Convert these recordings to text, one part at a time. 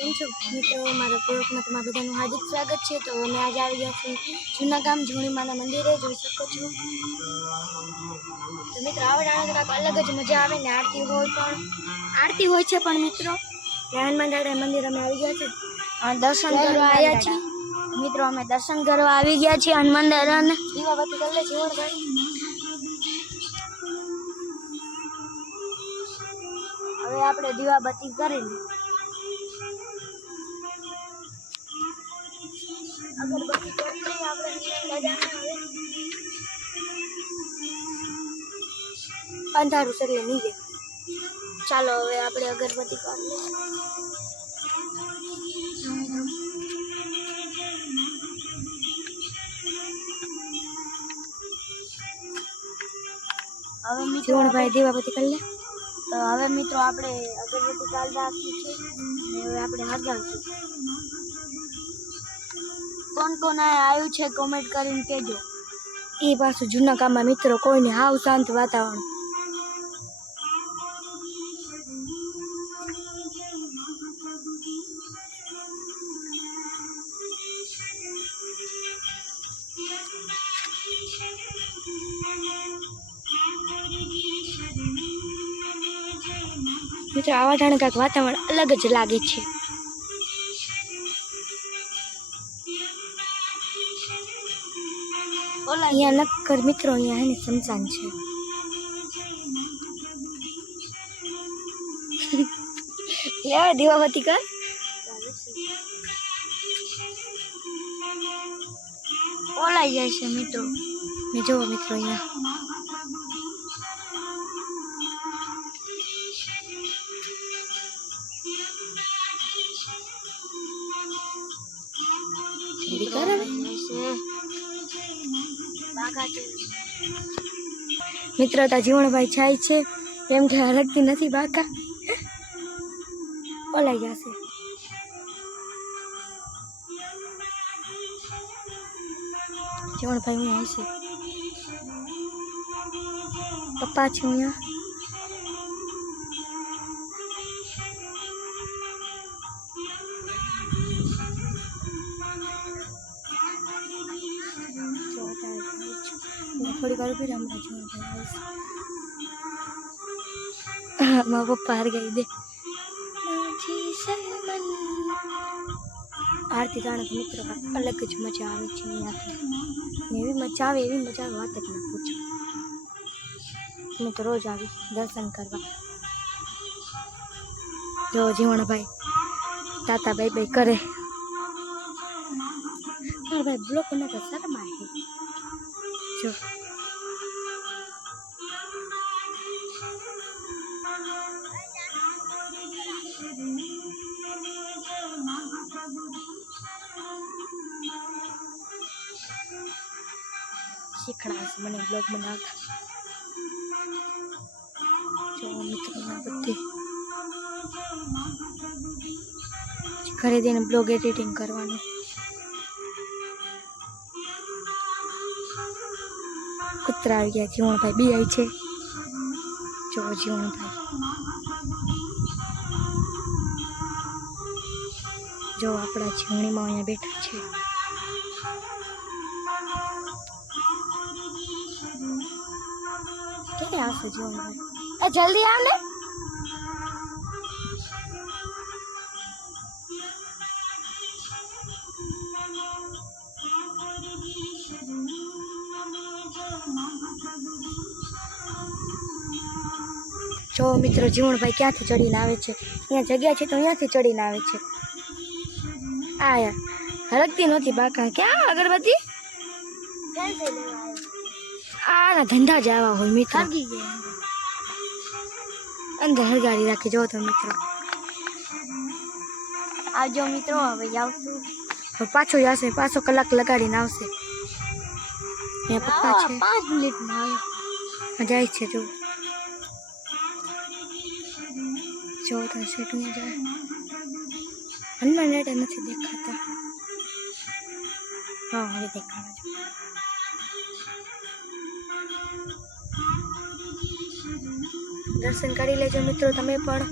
કેમ છો મિત્રો, મારા બ્લોગમાં તમારા બધાનું હાર્દિક સ્વાગત છે। તો અમે આજે આવી ગયા છીએ જૂના ગામ ઝૂણીમાના મંદિરે, જોઈ શકો છો। તો મિત્રો આવડાને તો કાંઈક અલગ જ મજા આવે ને આરતી હોય છે પણ મિત્રો હનુમાન દાદા મંદિર અમે આવી ગયા છે, દર્શન કરવા આવ્યા છીએ। મિત્રો અમે દર્શન કરવા આવી ગયા છીએ હનુમાન દાદાને। દીવાબત્તી કરી લે જીવણભાઈ। હવે આપણે દીવાબત્તી કરી લે, અગરબત્તી કરી લઈએ આપણે દાદાને। હવે અંધારું છે એટલે નહીં દેખાય, ચાલો હવે આપણે અગરબત્તી કરી લઈએ। હવે મિત્રો ભાઈ દીવાબત્તી કરી લે, તો હવે મિત્રો આપણે અગરબત્તી કાઢી રાખી છે અને હવે આપણે હળગાવીશું। કોણ કોણ આવ્યું છે કોમેન્ટ કરીને કહેજો। એ પાછું જૂના ગામમાં મિત્રો કોઈને હાવ શાંત વાતાવરણ। મિત્રો આવા ટાણે કાંઈક વાતાવરણ અલગ જ લાગે છે। અહીંયા નક્કર મિત્રો અહીંયા હે ને સમસાન છે। લે દીવાબત્તી કર, ઓલાઈ જાય છે મિત્રો ને જુઓ મિત્રો અહીંયા મિત્રો તા જીવણભાઈ જાય છે એમ કે હરકતી નથી બાકા, ઓલાઈ જશે। જીવણભાઈ હું આવશે, પપ્પા છે અહીંયા। થોડી વાર ઉભી રામ મારા પપ્પા હાર ગઈ દે આરતી જાણે મિત્રો અલગ જ મજા આવે છે અહીંયાથી, એવી મજા આવે વાત જ ના પૂછો। હું તો રોજ આવી દર્શન કરવા। જો જીવણભાઈ તાતા બાઈ બાઈ કરે, મારા ભાઈ બ્લોક ને તો શરમ આવે જો। શીખડાશે મને બ્લોગ બનાવતા, જો મિત્રો બધી ઘરે જઈને બ્લોગ એડિટિંગ કરવાનું। કૂતરા આવી ગયા, જીવણભાઈ બી આવી છે, જો જીવણભાઈ જો આપણા જીવણીમાં અહીંયા બેઠા છે। ક્યારે આવશે જીવણભાઈ? એ જલ્દી આવ ને। જો મિત્રો જીવણભાઈ ક્યાંથી ચડીને આવે છે, અહીંયા જગ્યા છે તો અહીંયાથી ચડીને આવે છે। આ યાર હરકતી નહોતી બાકા, ક્યાં અગરબત્તી આના ધંધા જ આવા હોય મિત્રો, અંદર હળગાડી રાખી। જો તો મિત્રો આવજો મિત્રો, હવે આવશું પાછો જશે, પાછો કલાક લગાડીને આવશે। અહીંયા પપ્પા છે, 5 મિનિટમાં જાય છે। જો તો સેટું જાય, હનુમાન દાદા નથી દેખાતા। હા હવે દેખાવા છે। દર્શન કરી લેજો મિત્રો તમે પણ।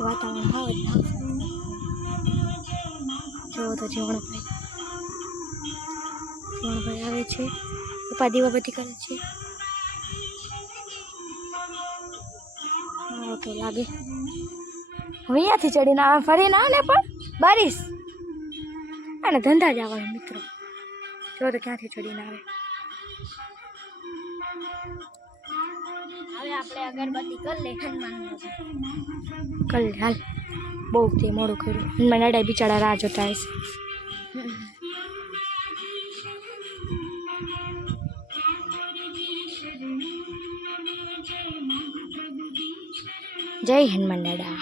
મસ્ત વાતાવરણ ભાવ જ ના જોવો તો જીવણભાઈ આવે છે પપ્પા દીવાબત્તી કરે છે તો લાગે હવે અહીંયાથી ચડીને ફરીને આવે પણ બારીશ અને ધંધા જ આવવાનું મિત્રો જો તો ક્યાંથી ચડીને આવે હવે આપણે અગરબત્તી કરી લે હનુમાન કરી લે હાલ બહુ તે મોડું કર્યું હનુમાન દાદા બિચારા રાહ જોતા હશે જય હનુમાન દાદા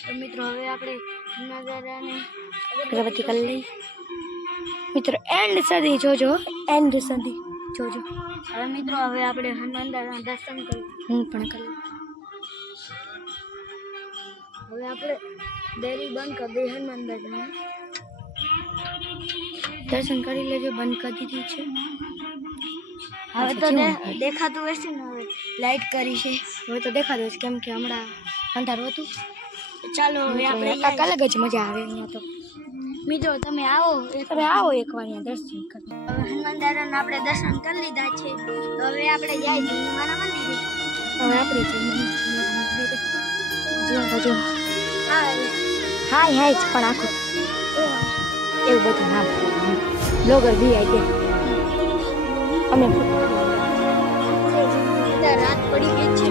તો મિત્રો હવે આપણે હનુમાન દાદાને અગરબત્તી કરી લઈ મિત્રો એન્ડ સુધી જોજો એન્ડ સુધી જોજો હવે મિત્રો હવે આપણે હનુમાન દાદાના દર્શન કરીએ હું પણ કરી હવે આપણે ડેરી બંધ કરી દઈએ હનુમાન દાદાને દર્શન કરી લેજો બંધ કરી દીધી છે હવે તો દેખાતું હશે ને હવે લાઈટ કરી છે હવે તો દેખાતું હશે કેમ કે હમણાં અંધારું હતું ચાલો હવે આપણે અલગ જ મજા આવે અહીંયા તો મિત્રો તમે આવો એક વાર અહીંયા દર્શન કરો હવે હનુમાન દાદાના આપણે દર્શન કરી લીધા છે તો હવે આપણે જાય હનુમાનના મંદિરે હવે આપણે જો હાય પણ આખું એવું બધું નામ બ્લોગર બી આવી અમે રાત પડી ગઈ છે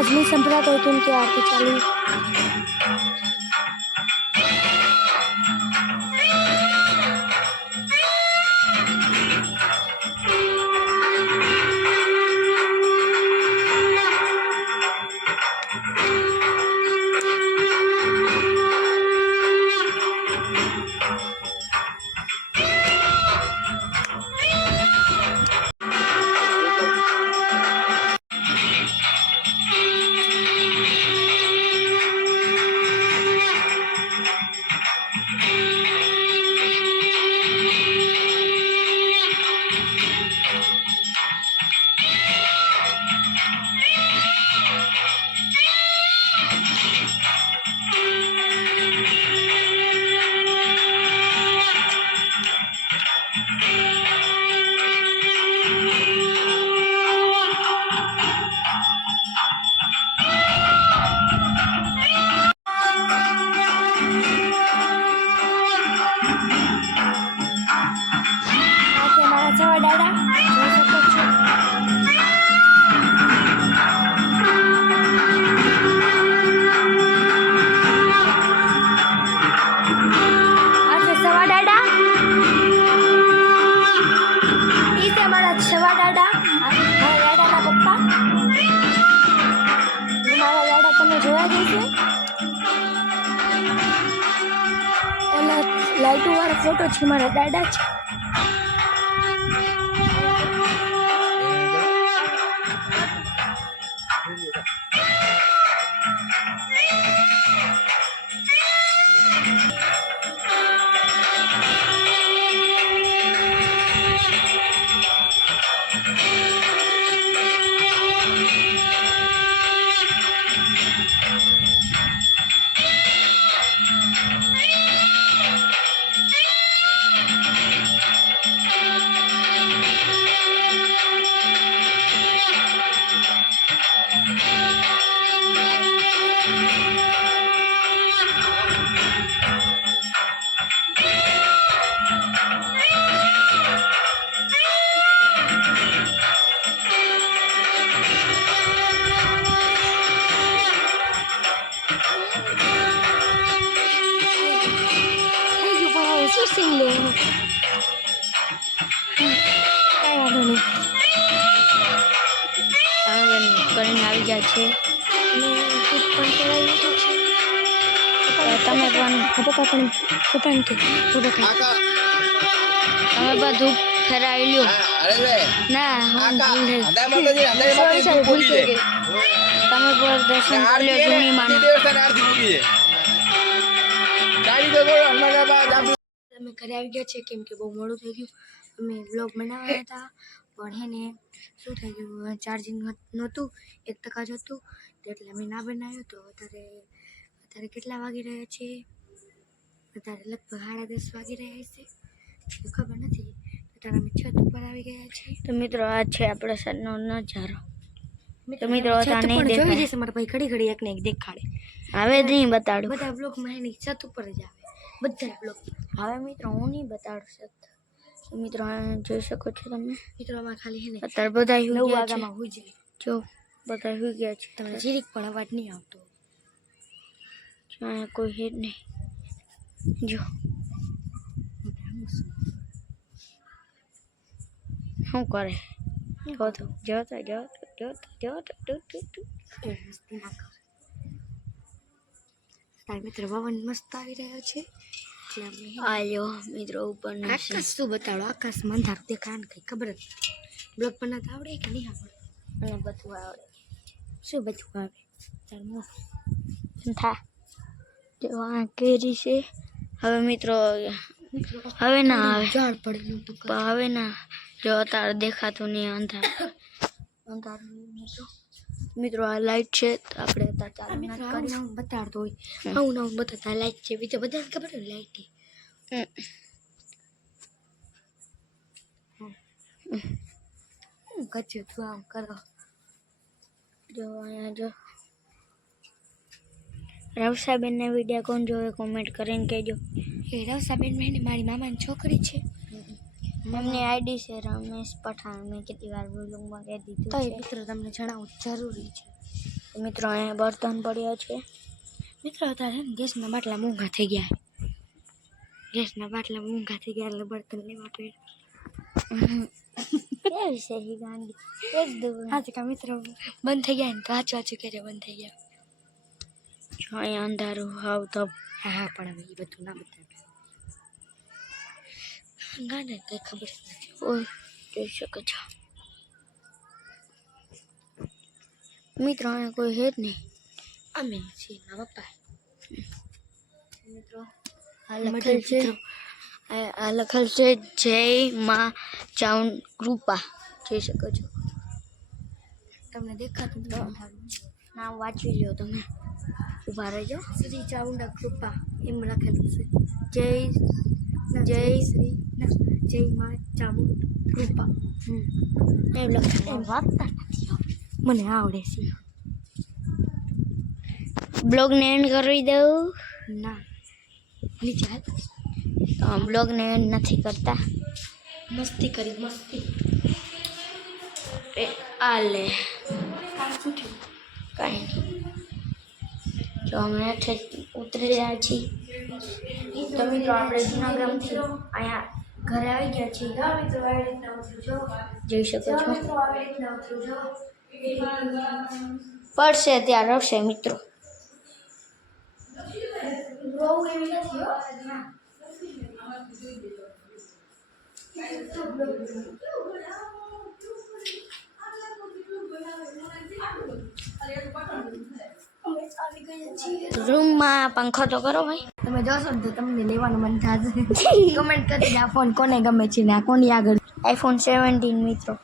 અવાજ નહીં સંભળાતો હોય કેમ કે આરતી ચાલુ. લાઈટો વાળો ફોટો છે મારા દાદા છે. સિંગ લે કરીને આવી ગયા છે. તમે પણ તમે બધું ફેરાવી લ્યો. ના તમે પર દર્શન કરી લો જૂની માનું. અમે ઘરે આવી ગયા છે કેમ કે બહુ મોડું થઈ ગયું. અમે બ્લોગ બનાવ્યા હતા પણ હે ને શું થઈ ગયું, ચાર્જિંગ નહોતું, 1% જ હતું એટલે અમે ના બનાવ્યું. તો અત્યારે કેટલા વાગી રહ્યા છે? અત્યારે લગભગ 10:30 વાગી રહ્યા છે, ખબર નથી. અત્યારે અમે છત ઉપર આવી ગયા છીએ. તો મિત્રો આ છે આપણા સાંજનો નજારો. તો મિત્રો જોઈ જશે મારા ભાઈ ઘડી એકને એક દેખાડે. હવે નહીં બતાડું, બધા બ્લોગમાં એની છત ઉપર જ આવે બધા બ્લોગ. હવે મિત્રો હું નહીં બતાડું છત. મિત્રો જોઈ શકો છો તમે. મિત્રો આમાં ખાલી હે ને અત્યારે બધા 9 વાગ્યામાં હોઈ જાય. જો બધા હોઈ ગયા છે, તમને જીરીક પણ અવાજ નહીં આવતો. અહીંયા કોઈ હેડ નહીં. જો શું કરે મિત્રો પવન મસ્ત આવી રહ્યો છે. આયો મિત્રો ઉપર આકાશ શું બતાડો, આકાશમાં અંધારું દેખાય ને કઈ ખબર જ. બ્લોગ બનાવતા આવડે કે નહીં આવડે? અને બધું આવડે. શું બધું આવડે? થા જો આ કેરી છે. હવે મિત્રો હવે ના આવે, ઝાડ પડેલું હવે ના. જો અત્યારે દેખાતું નહીં, અંધારું મિત્રો. આ લાઈટ છે, આપણે અત્યારે ચાલુ કરી બતાડતો હોય. આવું બતાવતા લાઈટ છે, બીજા બધાને ખબર હોય લાઈટ કચ્યું તું આમ કરો. જો અહીંયા જો રવસાબેનને વિડીયો કોણ જોવે કોમેન્ટ કરીને કહેજો. એ રવસાબેન મેં મારી મામાની છોકરી છે. એમની આઈડી છે રમેશ પઠાણ. મેં કેટલી વાર વ્લોગમાં કહી દીધું. તો એ મિત્રો તમને જણાવવું જરૂરી છે. મિત્રો અહીંયા બર્તન પડ્યા છે મિત્રો. અત્યારે ગેસના બાટલા મોંઘા થઈ ગયા. એટલે બર્તન લેવા પડ્યા. કેવી છે એ ગાંડી એકદમ. હા તો મિત્રો બંધ થઈ ગયા ને તો આચું કે બંધ થઈ ગયા. જો અહીંયા અંધારું હાવ તો હા પણ હવે એ બધું ના બતાવે. ગાંડે કઈ ખબર નથી. ઓય જોઈ શકો છો મિત્રો અહીંયા કોઈ હે જ નહીં. અમે છીએ ના પપ્પા. મિત્રો આ લખેલ છે જય માં ચાઉન કૃપા. જોઈ શકો છો. તમને દેખાતું નામ વાંચી લ્યો તમે. ઉભા રહેજો. શ્રી ચાઉંડા કૃપા એમ લખેલું છે. જય માં ચાઉન કૃપા એમ લખેલું. એમ વાંચતા નથી મને આવડે છે. બ્લોગને એન્ડ કરી દઉં. ના નીચે હાલ. તો બ્લોગને એન્ડ નથી કરતા. મસ્તી કરી મસ્તી. આલે કાંઈ નહીં. જો અમે હેઠે ઉતરી રહ્યા છીએ. તો મિત્રો આપણે જૂના ગામથી અહીંયા ઘરે આવી ગયા છીએ. જોઈ શકો છો. પડશે ત્યાં રહેશે મિત્રો. રૂમમાં પંખો તો કરો ભાઈ. તમે જોશો ને તો તમને લેવાનું મન થશે. કમેન્ટ કરી દે આ ફોન કોને ગમે છે ને આ કોની આગળ. iPhone 17 મિત્રો.